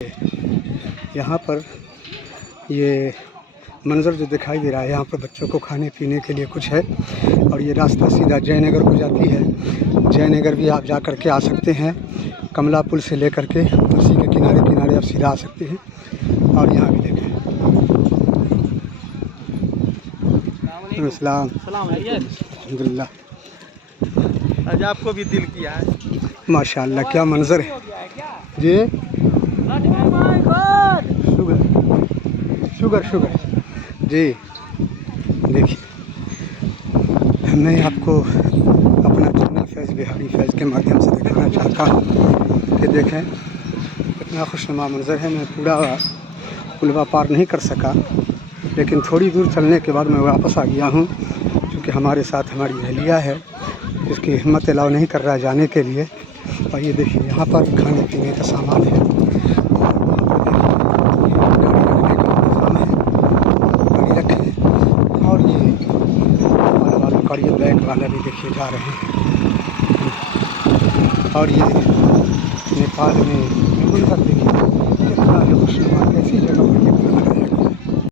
यहाँ पर ये मंज़र जो दिखाई दे रहा है, यहाँ पर बच्चों को खाने पीने के लिए कुछ है। और ये रास्ता सीधा जयनगर को जाती है। जयनगर भी आप जा कर के आ सकते हैं, कमला पुल से लेकर के उसी के किनारे किनारे आप सीधा आ सकते हैं। और यहाँ भी देखें, अस्सलाम अल्हम्दुलिल्लाह। आज आपको भी दिल किया है। माशाअल्लाह, क्या मंज़र है जी। शुगर शुगर जी। देखिए, मैं आपको अपना चैनल फैज़ बिहारी फैज़ के माध्यम से दिखाना चाहता हूँ कि देखें कितना खुशनुमा मंज़र है। मैं पूरा पुलवा पार नहीं कर सका, लेकिन थोड़ी दूर चलने के बाद मैं वापस आ गया हूँ, क्योंकि हमारे साथ हमारी अहलिया है, इसकी हिम्मत अलाउ नहीं कर रहा है जाने के लिए। और ये देखिए, यहाँ पर खाने पीने का सामान है। और ये वाला और ये बैग वाला भी देखिए जा रहे हैं। और ये नेपाल में मंजर देखिए कितना है खुशनुमा, कैसी जगह